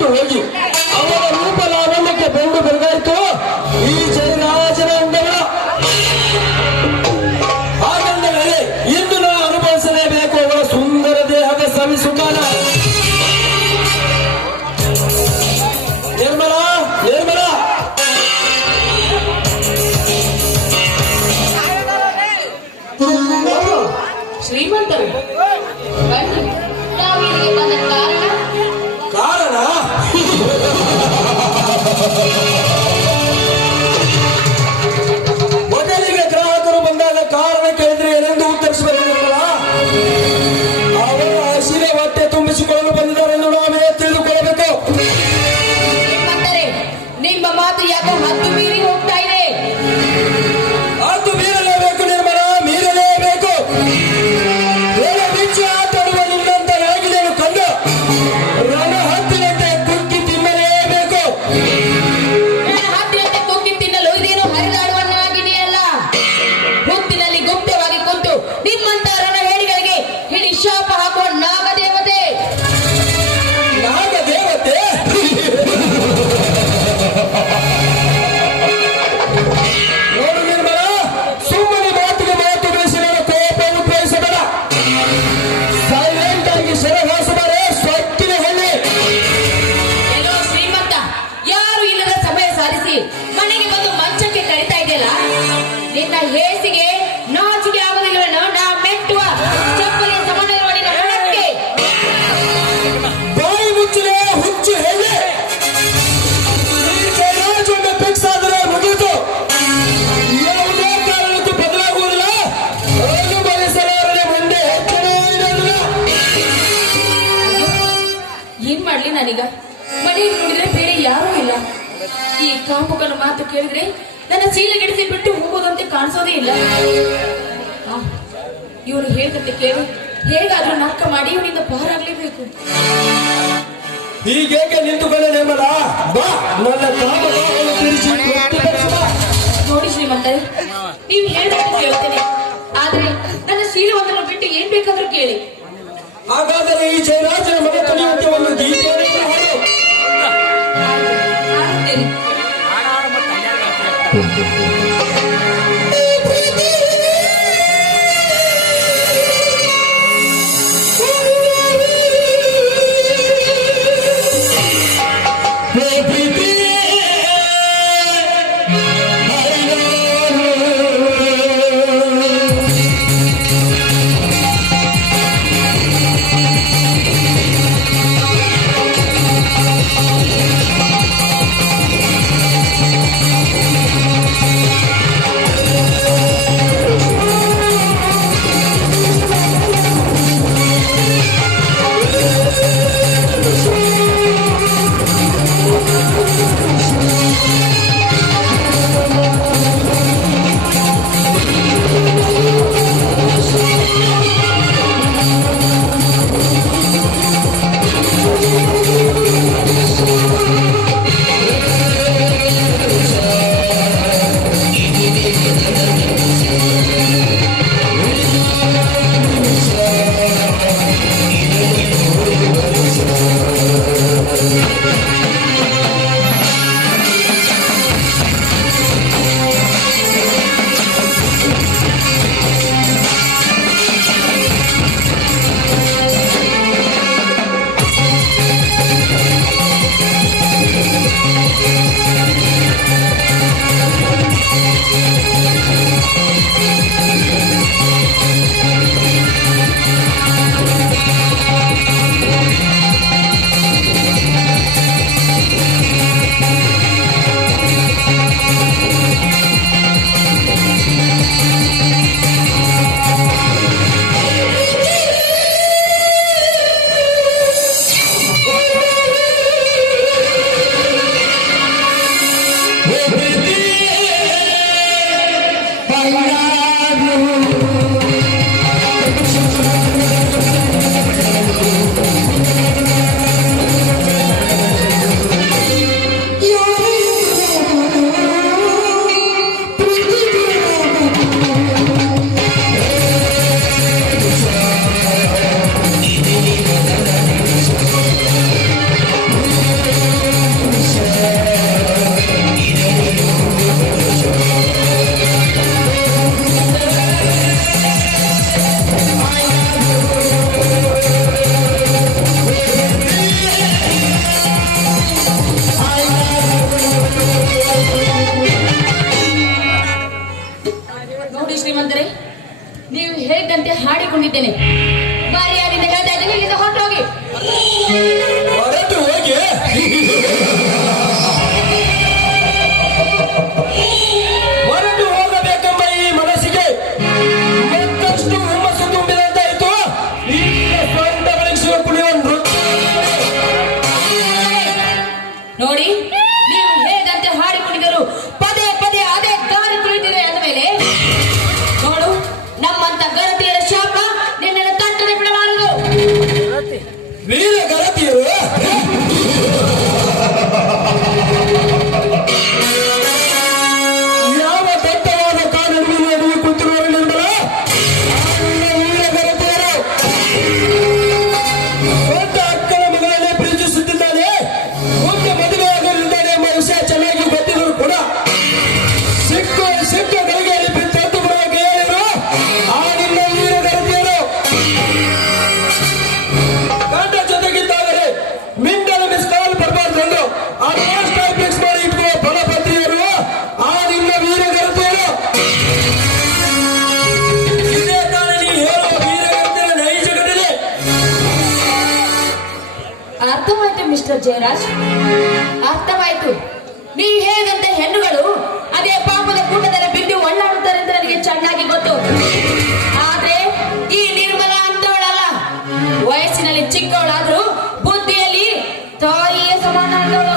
ಬಿಟ್ಟು ಹೋಗಿ ಅವರ ರೂಪ ಲಾವಣ್ಯಕ್ಕೆ ಬೆಂಡು ಬೆರಗಾಯಿತು ಈ ಜಯರಾಜನ ಅಂದಗಳ. ಹಾಗಂದರೆ ಇಂದು ನಾವು ಅನುಭವಿಸಲೇಬೇಕು ಅವರ ಸುಂದರ ದೇಹದ ಸವಿಸುಖಾನ. ನಿರ್ಮಲ ನಿರ್ಮಲ ಶ್ರೀಮಂತರು ಬನ್ನಿ. ನಾವಿಲ್ಲಿಗೆ ಬಂದ ಕಾರಣ ಮೊದಲಿಗೆ ಗ್ರಾಹಕರು ಬಂದಾಗ ಕಾರಣ ಕೇಳಿದ್ರೆ ಏನೆಂದು ಉತ್ತರಿಸಬೇಕಿರಲ್ಲ. ಅವರು ಹಸಿರೆ ಹೊಟ್ಟೆ ತುಂಬಿಸಿಕೊಳ್ಳಲು ಬಂದಿದ್ದಾರೆಂದು ನಾವೇ ತಿಳಿದುಕೊಳ್ಳಬೇಕು. ಶ್ರೀಮಂತರೇ, ನಿಮ್ಮ ಮಾತು ಯಾಕೋ ಹದ್ದು ಮೀರಿ ಹೋಗ್ತಾ ಇದೆ. ಅದು ಮೀರಲೇಬೇಕು ನಿರ್ಮಲ, ಮೀರಲೇಬೇಕು. ಬೇರೆ ಬಿಚ್ಚಿ ಆಟಾಡುವ ನಿನ್ನಂತ ನಾಗಿದೆಯನ್ನು ಕಂಡು ರಣ ಹತ್ತಿರಂತೆ ಕುಕ್ಕಿ ತಿನ್ನಲೇಬೇಕು. ನನ್ನ ಹತ್ತಿರಕ್ಕೆ ಕುಕ್ಕಿ ತಿನ್ನಲು ಇದೇನು ಹರಿದಾಡುವನ್ನಾಗಿದೆಯಲ್ಲ. ಹೊತ್ತಿನಲ್ಲಿ ಗುಪ್ತವಾಗಿ ಕುಂತು ನಿಮ್ಮಂತ ರಣಹೇಡಿಗಳಿಗೆ ಹಿಡಿ ಶಾಪ ಹಾಕುವ ನಾಗದೇವತೆ. ನಾಗ ದೇವತೆ ನೋಡು ನಿರ್ಮಲ, ಸುಮ್ಮನೆ ಮಾತಿಗೆ ಮಾತು ಬೆಳೆಸಿ ನನ್ನ ಕೋಪ ಉದ್ಭವಿಸಬೇಡ. ಸೈಲೆಂಟ್ ಆಗಿ ಸೆರೆವಾಸಬಾರೆ ಸ್ವತ್ತಿನ ಹಳ್ಳಿ. ಎಲ್ಲೋ ಶ್ರೀಮಂತ, ಯಾರು ಇಲ್ಲದ ಸಮಯ ಸಾಧಿಸಿ ಮನೆಗೆ ಬಂದು ಮಂಚಕ್ಕೆ ಕರಿತಾ ಇದೆಯಲ್ಲ. ನಿನ್ನ ಹೇಸಿಗೆ ನಾಚಿಕೆ ಆಗುದಿಲ್ಲವೇನೋ? ನಾ ಮೆಟ್ಟುವ ಚಪ್ಪಲಿಯ ಸಮಾನ ಇರುವ ನಿನ್ನ ಗುಣಕ್ಕೆ. ಬಾಯಿ ಮುಚ್ಚಲೇ ಹುಚ್ಚು ಹೆಣ್ಣೆ. ಈ ಜಯರಾಜನ ಫಿಕ್ಸ್ ಆದರೆ ಮುಗಿದು ಯಾವುದೇ ಕಾರಣಕ್ಕೂ ಬದಲಾಗುವುದಿಲ್ಲ. ಅನುಭವಿಸಲಾರದೆ ಮುಂದೆ ಹೆಚ್ಚನೇ ಇರಲಿಲ್ಲ. ಏನ್ ಮಾಡ್ಲಿ ನಾನೀಗ? ಮನೆಗೆ ನೋಡಿದ್ರೆ ಬೇರೆ ಯಾರೂ ಇಲ್ಲ. ಈ ಕಾಂಪುಕನ ಮಾತು ಕೇಳಿದ್ರೆ ನನ್ನ ಚೀಲ ಗಿಡಿಸಿ ಬಿಟ್ಟು ಹೋಗೋದಂತೆ ಕಾಣಿಸೋದೇ ಇಲ್ಲ. ಇವನು ಹೇಳಿದಂತೆ ಕೇಳಿ ಹೇಗಾದ್ರೂ ನಕ್ಕ ಮಾಡಿ ಇವನಿಂದ ಪಾರಾಗ್ಲೇಬೇಕು. ಹೀಗೇಕೆ ನಿಂತುಕೊಳ್ಳೆ ನಿರ್ಮಲ, ಬಾ ನನ್ನ ಕಾಮವನ್ನು ತಿಳಿಸಿ ತೃಪ್ತಿಪಡಿಸು ಬಾ. ನೋಡಿ ಶ್ರೀಮಂತರೇ, ನೀವು ಹೇಳಿದಂತೆ ಕೇಳ್ತೇನೆ. ಆದ್ರೆ ನನ್ನ ಶೀಲವೊಂದನ್ನು ಬಿಟ್ಟು ಏನ್ ಬೇಕಾದ್ರೂ ಕೇಳಿ. ಹಾಗಾದರೆ ಈ ಜಯರಾಜನ ಮನೆ ತುಳಿಯುವಂತೆ ಒಂದು ಗೀತೆಯನ್ನು ಹಾಡು. ಹಾಡುತ್ತೇನೆ. ಹೊರಟು ಹೋಗಬೇಕೆಂಬ ಈ ಮನಸ್ಸಿಗೆ ಮತ್ತಷ್ಟು ಹುಮ್ಮಸ್ಸು ತುಂಬಿದಂತಾಯಿತು. ಈಗ ಸ್ವಂತ ಬಳಸುವ ಕುಣಿಯುವ ನೃತ್ಯ ನೋಡಿ, ನೀವು ಹೇಗಂತೆ ಹಾಡಿಕೊಂಡಿದ್ದರು ಪದೇ ಪದೇ ಅದೇ ಗಾನ ತುಳಿದಿದೆ ಅಂದ ಮೇಲೆ ನೋಡು, ನಮ್ಮಂತ ಗರತಿಯರ ಶಾಪ ನಿನ್ನನ್ನು ತಟ್ಟನೆ ಬಿಡಲಾರದು. ವೀರ ಗರತಿಯರು ಯಾವ ದಟ್ಟವಾದ ಕಾನೂನಿನ ನಡುವೆ ಕುಂತಿರುವ ನಿರ್ಮಲ ವೀರ ಗರತಿಯರು ಸ್ವಂತ ಅಕ್ಕನ ಮಗಳನ್ನೇ ಪ್ರೀತಿಸುತ್ತಿದ್ದಾನೆ, ಮುಂದೆ ಮದುವೆಯಾಗಲಿದ್ದಾನೆ ಎಂಬ ವಿಷಯ ಚೆನ್ನಾಗಿ ಗೊತ್ತಿದ್ರು ಕೂಡ ಸಿಕ್ಕ ಗಳಿಗೆಯಲ್ಲಿ ಬಿಟ್ಟು ಬರುವ ಗೇಯರು ಆ ನಿನ್ನ ವೀರ ಗರತಿಯರು ಗಂಡ ಜೊತೆಗಿದ್ದಾಗಲೇ ಮಿಂಡಲು ಮಿಸ್ ಕಾಲ್ ಬರಬಾರ್ದು ಆ ಟೈಪ್ ಫಿಕ್ಸ್ ಮಾಡಿ ಇಟ್ಕುವ ಫಲಪತ್ರಿಯರು ಆ ನಿನ್ನ ವೀರ ಗರತಿಯರು. ಇದೇ ತಾನೇ ನೀ ಹೇಳುವ ವೀರ ಗರತಿಯರ ನೈಜ ಘಟನೆ. ಅರ್ಥವಾಯ್ತು ಮಿಸ್ಟರ್ ಜಯರಾಜ್, ಅರ್ಥವಾಯ್ತು. ನೀ ಹೇಗಂತ ಹೆಣ್ಣುಗಳು ಅದೇ ಪಾಪದ ಕೂಟದಲ್ಲಿ ಬಿದ್ದು ಒಳ್ಳಾಡುತ್ತಾರೆ ಅಂತ ನನಗೆ ಚೆನ್ನಾಗಿ ಗೊತ್ತು. ಆದ್ರೆ ಈ ನಿರ್ಮಲ ಅಂತವಳಲ್ಲ, ವಯಸ್ಸಿನಲ್ಲಿ ಚಿಕ್ಕವಳಾದ್ರೂ ಬುದ್ಧಿಯಲ್ಲಿ ತಾಯಿಯ ಸಮಾನ ಅಂತವಳು.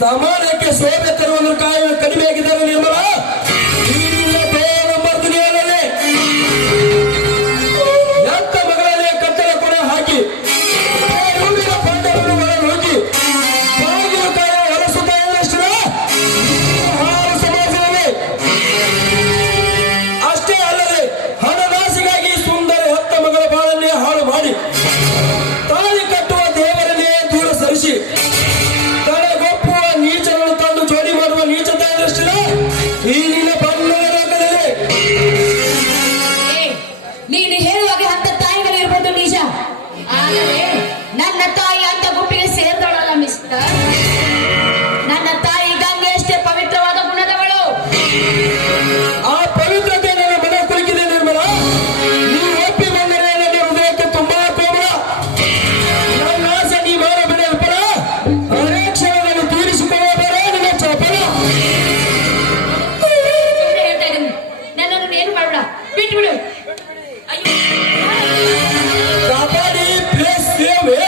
ಸಮಾನಕ್ಕೆ ಶೋಭೆ ತರುವಂತ ಕಾಯ ಕಡಿಮೆ ಆಗಿದ್ದಾರೆ ನಿರ್ಮಲ. ಈಗಿನ ನಂಬರ್ ದುನಿಯಾದಲ್ಲಿ ಎತ್ತ ಮಗಳನ್ನೇ ಕತ್ತಲ ಕೊನೆ ಹಾಕಿ ರೂಢಿನ ಪಂಡವನ್ನು ಒಳಗೆ ಬಾಗಿಲು ಕಾಯ ಹೊರಸುತ್ತಾ ಇದ್ದಷ್ಟು ಸಮಾಜದಲ್ಲಿ ಅಷ್ಟೇ ಅಲ್ಲದೆ ಹಣದಾಸೆಗಾಗಿ ಸುಂದರ ಹೆತ್ತ ಮಗಳ ಬಾಳನ್ನೇ ಹಾಳು ಮಾಡಿ ತಾಳಿ ಕಟ್ಟುವ ದೇವರನ್ನೇ ದೂರ ಸರಿಸಿ ತಲೆಗೊಪ್ಪುವ ನೀಚನನ್ನು ತಂದು ಜೋಡಿ ಮಾಡುವ ನೀಚತೆ ದೃಷ್ಟಿನ ಈ ನಿನ್ನ ಬಣ್ಣದ ಲೋಕದಲ್ಲಿ. ಏ, ನೀನು ಹೇಳುವಾಗ ಅಂತ ತಾಯಿಗಳು ಇರ್ಬೋದು ನಿಜ, ಆದರೆ ನನ್ನ ತಾಯಿ ಅಂತ ಗುಂಪಿಗೆ ಸೇರ್ದವಳಲ್ಲ ಮಿಸ್ಟರ್. ನನ್ನ ತಾಯಿ ಗಂಗೆ ಅಷ್ಟೇ ಪವಿತ್ರವಾದ ಗುಣದವಳು. ಆ ಪವಿತ್ರತೆ ನನ್ನ ಮನ ಕುಲುಕಿದೆ ನಿರ್ಮಲ. ನೀವು ಒಪ್ಪಿ ಬಂದರೆ ನನ್ನ ಹೃದಯಕ್ಕೆ ತುಂಬಾ ಕೋಮಲ. ನನ್ನ ಆಸೆ ನೀ ಮಾಡ ಬಿಡಲ್ಪಡ ಅದೇ ಕ್ಷಣವನ್ನು ತೀರಿಸಿಕೊಳ್ಳಬೇಡ ನಿನ್ನ ಚಪಲ. ಸುಮ್ನೆ ಹೇಳ್ತಾ ಇದ್ದೀನಿ, ನನ್ನನ್ನು ಏನು ಮಾಡಬೇಡ, ಬಿಟ್ಬಿಡು. ಅಯ್ಯೋ, ಕಾಪಾಡಿ ಪ್ಲೇಸ್ ಸೇವೆ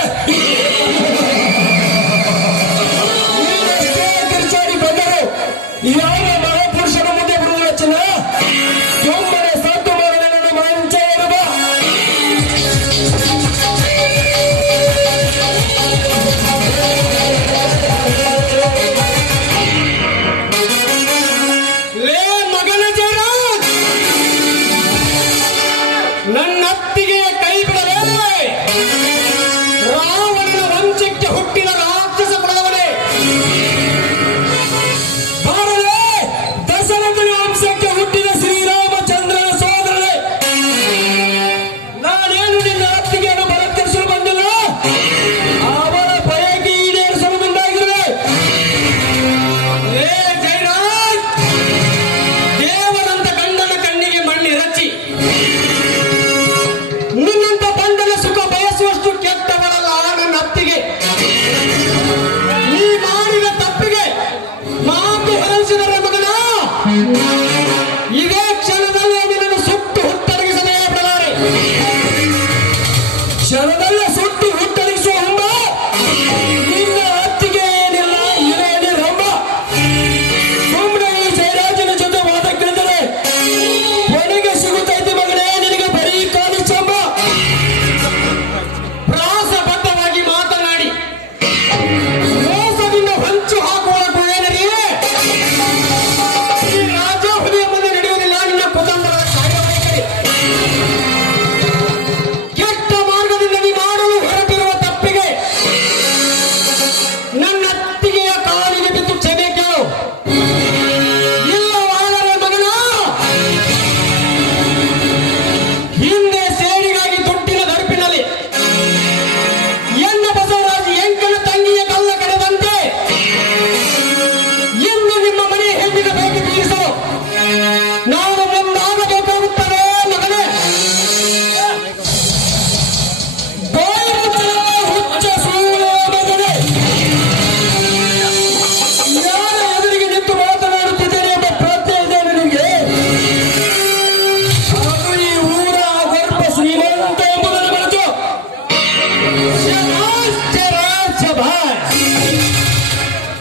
ಶಭಾಷ್ ಶಭಾಷ್ ಶಭಾಷ್.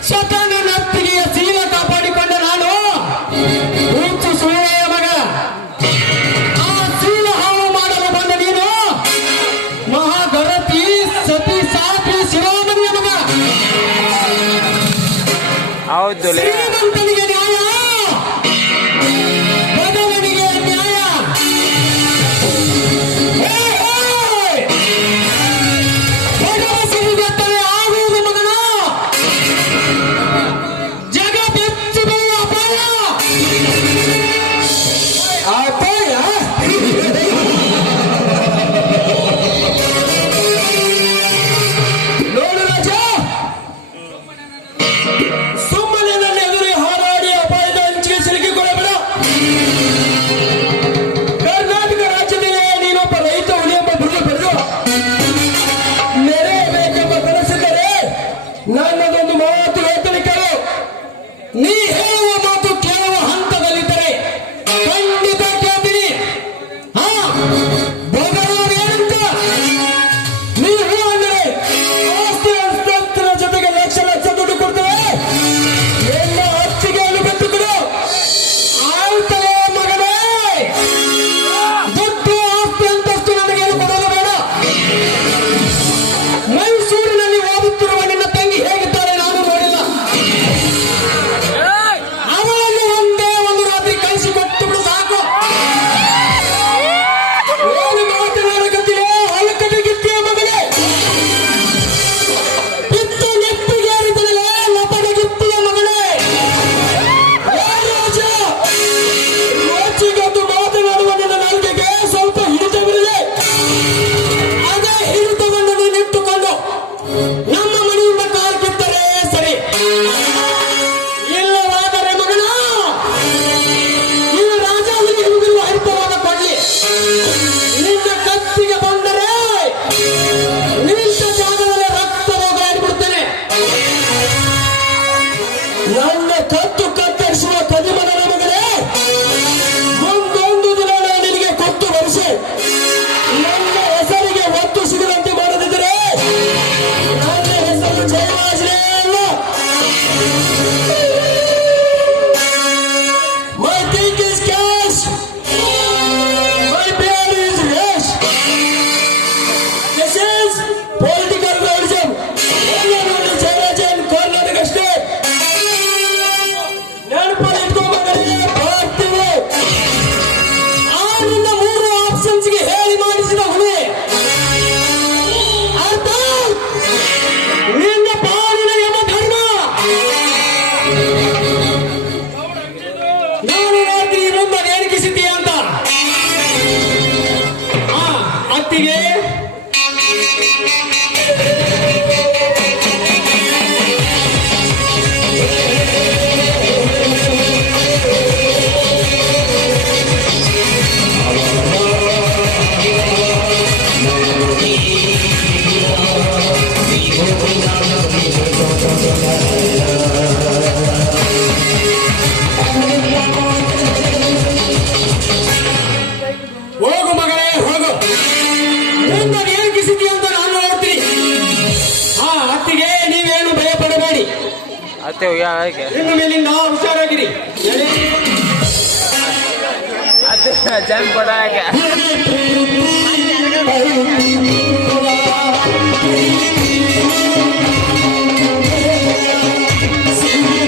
ಸ್ವತಃ ನನ್ನ ಅತ್ತಿಗೆಯ ಸೀಲ ಕಾಪಾಡಿಕೊಂಡ ನಾನು ಹುಚ್ಚು ಸೂಳೆಯ ಮಗ. ಆ ಸೀಲ ಹಾಳು ಮಾಡಲು ಬಂದ ನೀನು ಮಹಾಗರತಿ ಸತಿ ಸಾತ್ವಿ ಶಿರೋಮಣಿಯ ಮಗ. ಹೌದು ಶ್ರೀಮಂತನಿಗೆ ನ್ಯಾಯ, ಬಡವನಿಗೆ ನ್ಯಾಯ. ಹೇ, ಹೇ! ಬಡವ ಸಿರಿಗೆತ್ತರೆ ಆಗುವುದು ಮಗನ. ಜಗ ಬೆಚ್ಚಿ ಬೀಳುವ ಅಪಾಯ. ಅಪಾಯ? ನೋಡು ರಾಜ, ಸುಮ್ಮನೆ ನನ್ನ ಎದುರು ಹಾರಾಡಿ ಅಪಾಯದ ಅಂಚಿಗೆ ಸಿಲುಕಿಕೊಳ್ಳಬೇಡ. ಕರ್ನಾಟಕ ರಾಜ್ಯದಲ್ಲಿ ನೀನೊಬ್ಬ ರೈತ ಹುಲಿ ಎಂಬ ಬಿರುದು ಪಡೆದು ನೆರೆಯಬೇಕೆಂಬ ಕನಸಿದ್ದರೆ ನನ್ನದೊಂದು ಮಾತು ಹೇಳ್ತೀನಿ ಕೇಳು. ನೀ ಹೇಳುವ ಮಾತು ಕೇಳುವ ಹಂತದಲ್ಲಿದ್ದರೆ ಖಂಡಿತ ಕೇಳ್ತೀನಿ. ಹಾ, ಬಗಲವೇನಂತ ನೀವು ಅಂದರೆ ಆಸ್ತಿ ಹಸ್ತಾಂತರ ಜೊತೆಗೆ ಲಕ್ಷ ಲಕ್ಷ ದುಡ್ಡು ಕೊಡ್ತೇವೆ. ಎಲ್ಲ ಅಚ್ಚಿಗೆಯನ್ನು ಬೆತ್ತುಕೊಡು. ಆಯ್ತಲೇ ಮಗನೇ, ದುಡ್ಡು ಆಸ್ತಿ ಅಂತಸ್ತು ನನಗೇನು ಕೊಡೋದು ಬೇಡ. ಮೈಸೂರಿನಲ್ಲಿ ಓದುತ್ತಿರುವ ನಿನ್ನ ತಂಗಿ ಹೇಗಿದ್ದಾರೆ ನಾನು ನೋಡಿಲ್ಲ. ಅವಳನ್ನು ಒಂದೇ ಒಂದು ರಾತ್ರಿ ಕಳಿಸಿಕೊಟ್ಟು ಬಿಡು ಸಾಕು. ಏನು ಮಾತನಾಡಕತ್ತಿಯೋ ಹಲಕಟಿಗಿತ್ತೀಯ ಮಗನೇ. ಬಿತ್ತು ನೆತ್ತಿಗೇರಿದಲೇ ಲಪಡಗಿತ್ತೀಯ ಮಗನೇ. ಏ ರಾಜ, ರೋಚಿಗದ್ದು ಮಾತನಾಡುವ ನಿನ್ನ ನಾಲ್ಗೆಗೆ ಸ್ವಲ್ಪ ಹಿಡಿತವಿರಲಿ. ಅದೇ ಹಿಡಿತವನ್ನು ನೀನಿಟ್ಟುಕೊಂಡು ನಮ್ಮ ಮನೆಯಿಂದ ಕಾಲು ಕಿತ್ತರೆ ಸರಿ. ಇಲ್ಲವಾದರೆ ಮಗನ ಈ ರಾಜಾವಿಗೆ ಹಿಂದಿರುವ ಹಿಡಿತವನ್ನು ಕೊಡ್ಲಿ. ನಿನ್ನ ಕತ್ತಿಗೆ ಬಂದರೆ ನಿಂತ ಜಾಗದಲ್ಲಿ ರಕ್ತ ಹೋಗಾಡಿಬಿಡ್ತೇನೆ. ನನ್ನ ಕತ್ತು ಕತ್ತರಿಸುವ ಕದಿಮನ ಮಗನೇ, ಮುಂದೊಂದು ದಿನ ನಾನು ನಿನಗೆ ಕೊಟ್ಟು ಬರಿಸಿ ನನ್ನ ಹೆಸರಿಗೆ ಒತ್ತು ಸಿಗದಂತೆ ಮಾಡದಿದ್ದರೆ ನನ್ನ ಹೆಸರು ಜಯರಾಜನೇ ಅಲ್ಲ. My think is cash. My beard is rash. This is political realism. ಎಲ್ಲ ನೋಡಿ ಜಯರಾಜನ್ ಕರ್ನಾಟಕ ಅಷ್ಟೇ. ನೆನಪಲ್ಲಿ ಇಟ್ಕೊಂಡ್ಬಂದರೆ ಬರ್ತೀವಿ. ಆ ನಿನ್ನ 3 ಆಪ್ಷನ್ಸ್ಗೆ ಹೇಳಿ ಮಾಡಿಸಿದ ಹುಲಿ ಅರ್ಥ ನಿನ್ನ ಪಾಲಿನ ಯಮ ಧರ್ಮ. ನಾನು ರಾತ್ರಿ ಇನ್ನೊಂದು ನೇಣಿಸಿದ್ದೀಯ ಅಂತ. ಅತ್ತಿಗೆ ಹೋಗು ಮಗಳೇ ಹೋಗು. ನಿನ್ನ ನೇಣಿಸಿದ್ದೀಯ ಅಂತ ನಾನು ನೋಡ್ತೀನಿ. ಅತ್ತಿಗೆ ನೀವೇನು ಭಯ ಪಡಬೇಡಿ. ಅತ್ತೆ ಯಾಕೆ ಇನ್ನು ಮೇಲಿಂದ ಹುಷಾರಾಗಿರಿ. ಅತ್ತೆ ಜನ್ ಕೊಡಾಕ ಹೇಳಿ